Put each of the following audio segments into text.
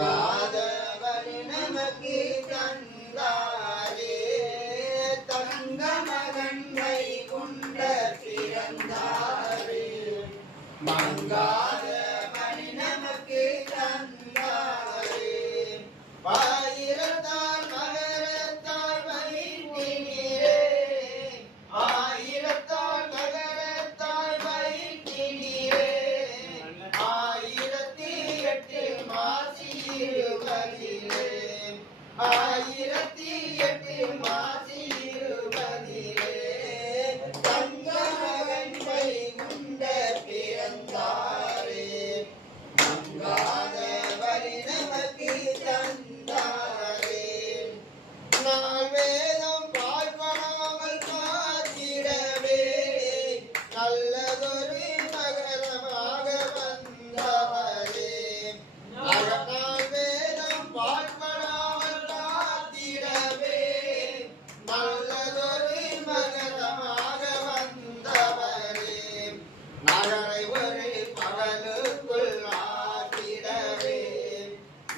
மங்காதவரி நமக்கு தந்தாரே தங்க மகன் வைகுண்ட பிறந்தாரே மங்காதவரி நமக்கு தந்தாரே ஆயிரத்தால் மகரத்தால் வைத்தினீரே ஆயிரத்தால் மகரத்தால் வைத்தினீரே 1008 மாசியிருபதிலே 1008 மாசியிருபதிலே தங்க மகன் வைகுண்ட பிறந்தாரே மங்காதவரி நமக்கு தந்தாரே நாள் வேதம் பாழ்படாமல் காத்திடவே நல்லதொரு நகரமாக வந்தவரே நாள் வேதம் பாழ்படாமல் காத்திடவே நல்லதொரு நகரமாக வந்தவரே நகரை ஒரு பகலுக்குள் ஆக்கிடவே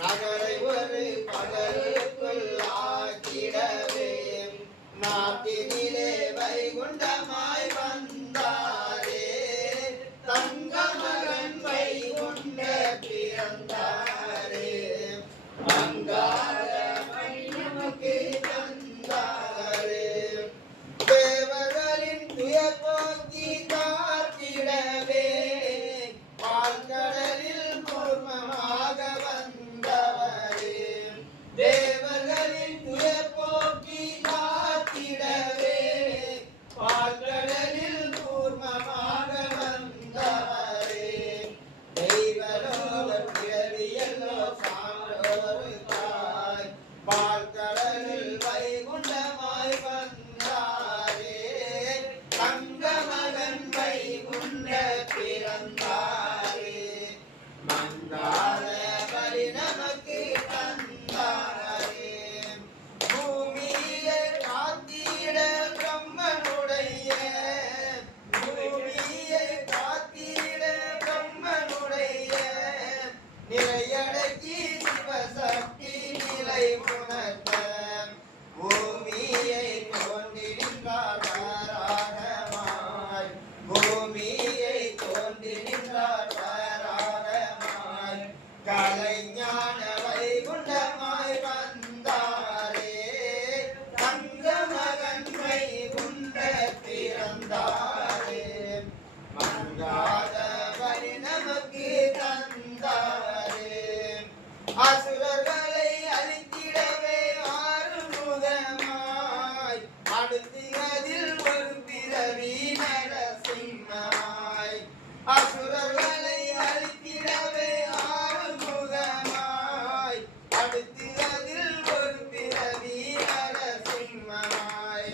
நகரை ஒரு பகலுக்குள் ஆக்கிடவே நாட்டினிலே வைகுண்டமாய் வந்தாரே தங்க மகன் வைகுண்ட பிறந்தாரே மங்காதவரி நமக்கு தந்தாரே தேவர்களின் துயர் போக்கி காத்திடவே பால்கடலில் கூர்மமாக வந்தவரே தேவர்களின் துயர் போக்கி காத்திடவே பால்கடலில் கூர்மமாக வந்தவரே தெய்வலோகர் பிறவியல்லோ சான்றோரு தாய் பால்கடலில் வைகுண்டமாய் வந்தாரே தங்க மகன் வைகுண்ட பிறந்தாரே மங்காதவரி நமக்கு தந்தாரே பூமியை காத்திட பிரம்மனுடைய பூமியை காத்திட பிரம்மனுடைய நிலையடக்கி சிவசக்தி நிலை உணர்த்த பூமியை தோன்றி நின்றார் வராகமாய் பூமியை தோன்றி நின்றார் வராகமாய் கலைஞான வைகுண்டமாய் வந்தாரே தங்க மகன் வைகுண்ட பிறந்தாரே மங்காதவரி நமக்கு தந்தாரே அசுரர்களை அழித்திடவே ஆறுமுகமாய் அடுத்து அதில் ஒரு பிறவி நரசிம்மமாய் அசுரர்களை அழித்திடவே ஆறுமுகமாய் அடுத்து அதில் ஒரு பிறவி நரசிம்மமாய்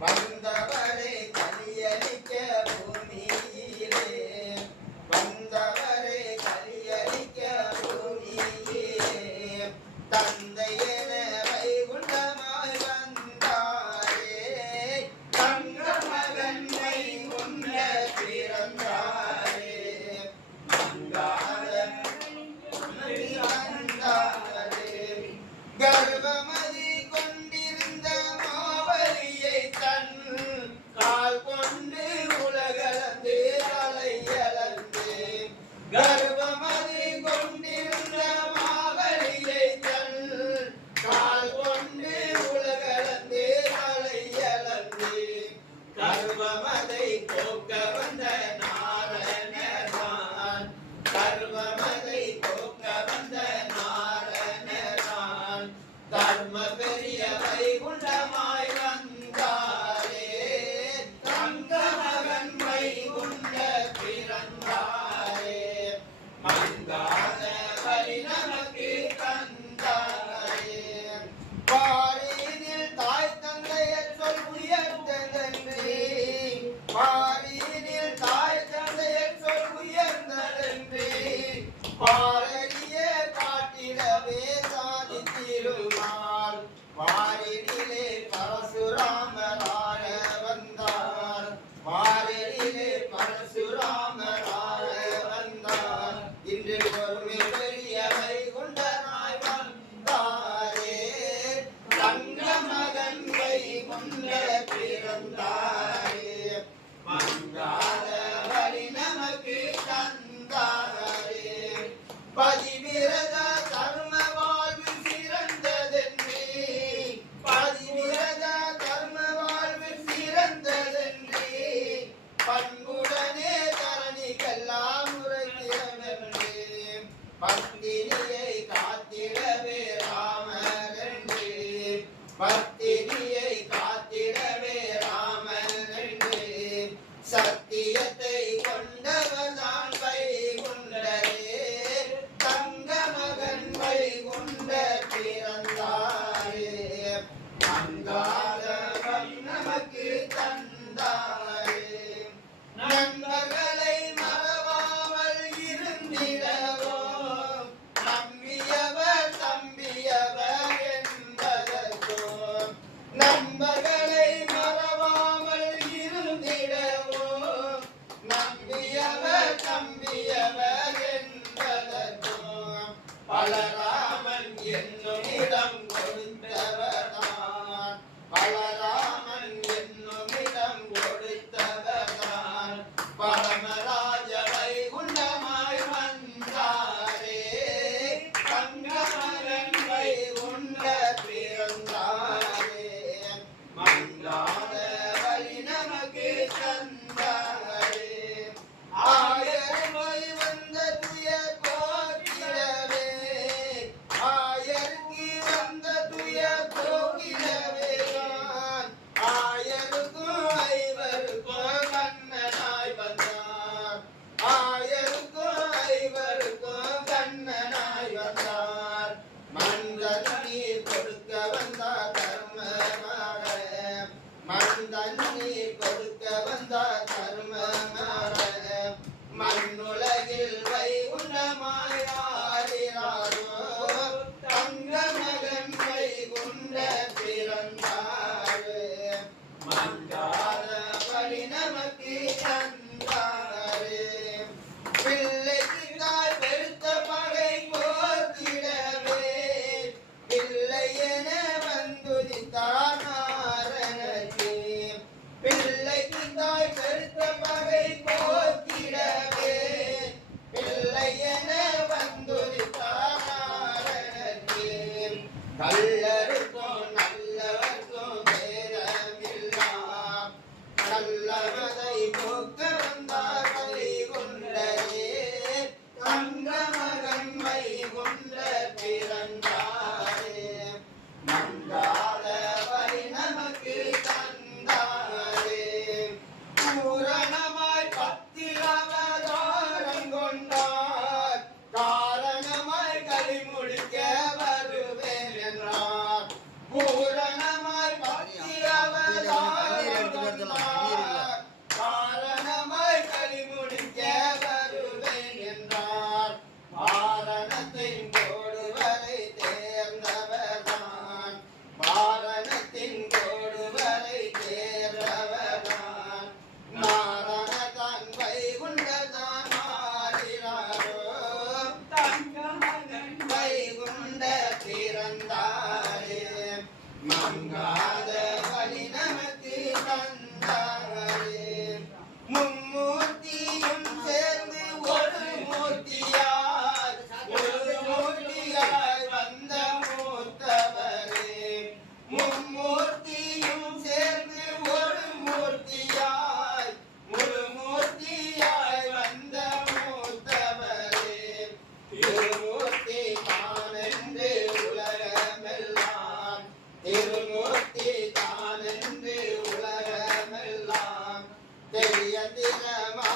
வந்தவரை கலியளிக்க பூமியிலே வந்தவரை கலியளிக்க பூமியிலே தந்தையென வைகுண்டமாய் வந்தாரே தங்க மகன் வைகுண்ட பிறந்தாரே மங்காதவரி வந்தாரே கர்வமதி கொண்டிருந்த மாவலியை தன் கால் கொண்டு உலகளந்து அலையளந்து கர்வமதி கொண்டிருந்த மாவலியை தன் கால் கொண்டு உலகளந்து அலையளந்து கர்வமதை போக்க வந்த நாரணனான் கர்வமதை போக்க வந்த நாரணனான் தர்ம பெரிய வைகுண்டமாய் வந்தாரே தங்க மகன் வைகுண்ட பிறந்தாரே மங்காதவரி நமக்கு தந்தாரே பாரினில் தாய் தந்தையர் சொல் உயர்ந்ததன்றி பாரினில் தாய் தந்தையர் சொல் உயர்ந்ததன்றி பாரதிய காட்டிடவே சாதித்திருமாள் பாரினிலே பரசுராமரான வந்தார் பாரினிலே பரசுராமரான வந்தார் இன்று ஒரு பெரிய வைகுண்டனாய் அதை போக்க வந்தார் வைகுண்டரே தங்க மகன் வைகுண்ட பிறந்தாரே மங்காத வழி நமக்கு தந்தாரே பூரணமாய் பத்தில் அவதாரம் கொண்டார் காரணமாய் கலி முடிக்க வருவேன் என்றார் பூரணமாய் பத்தில் அவதாரம் கொண்டார் காரணமாய் கலி முடிக்க வருவேன் என்றார் வாரணத்தின் கோடு வரை தேர்ந்தவர்தான் வாரணத்தின் கோடு வரை தேர்ந்தவர்தான் நாரண தன் வைகுண்டதான் ஆடினாரோ தங்க மகன் வைகுண்ட பிறந்தாரே மங்காத வழி நமக்கு தந்தாரே மும்மூர்த்தியும் சேர்ந்து ஒரு மூர்த்தியார் வந்த மூத்தவரே மும்மூர்த்தியும் சேர்ந்து ஒரு மூர்த்தியாய் முழுமூர்த்தியாய் வந்த மூத்தவரே திருமூர்த்தி தானென்று உலகமெல்லாம் திருமூர்த்தி தானென்று உலகமெல்லாம் தெரிய தினமா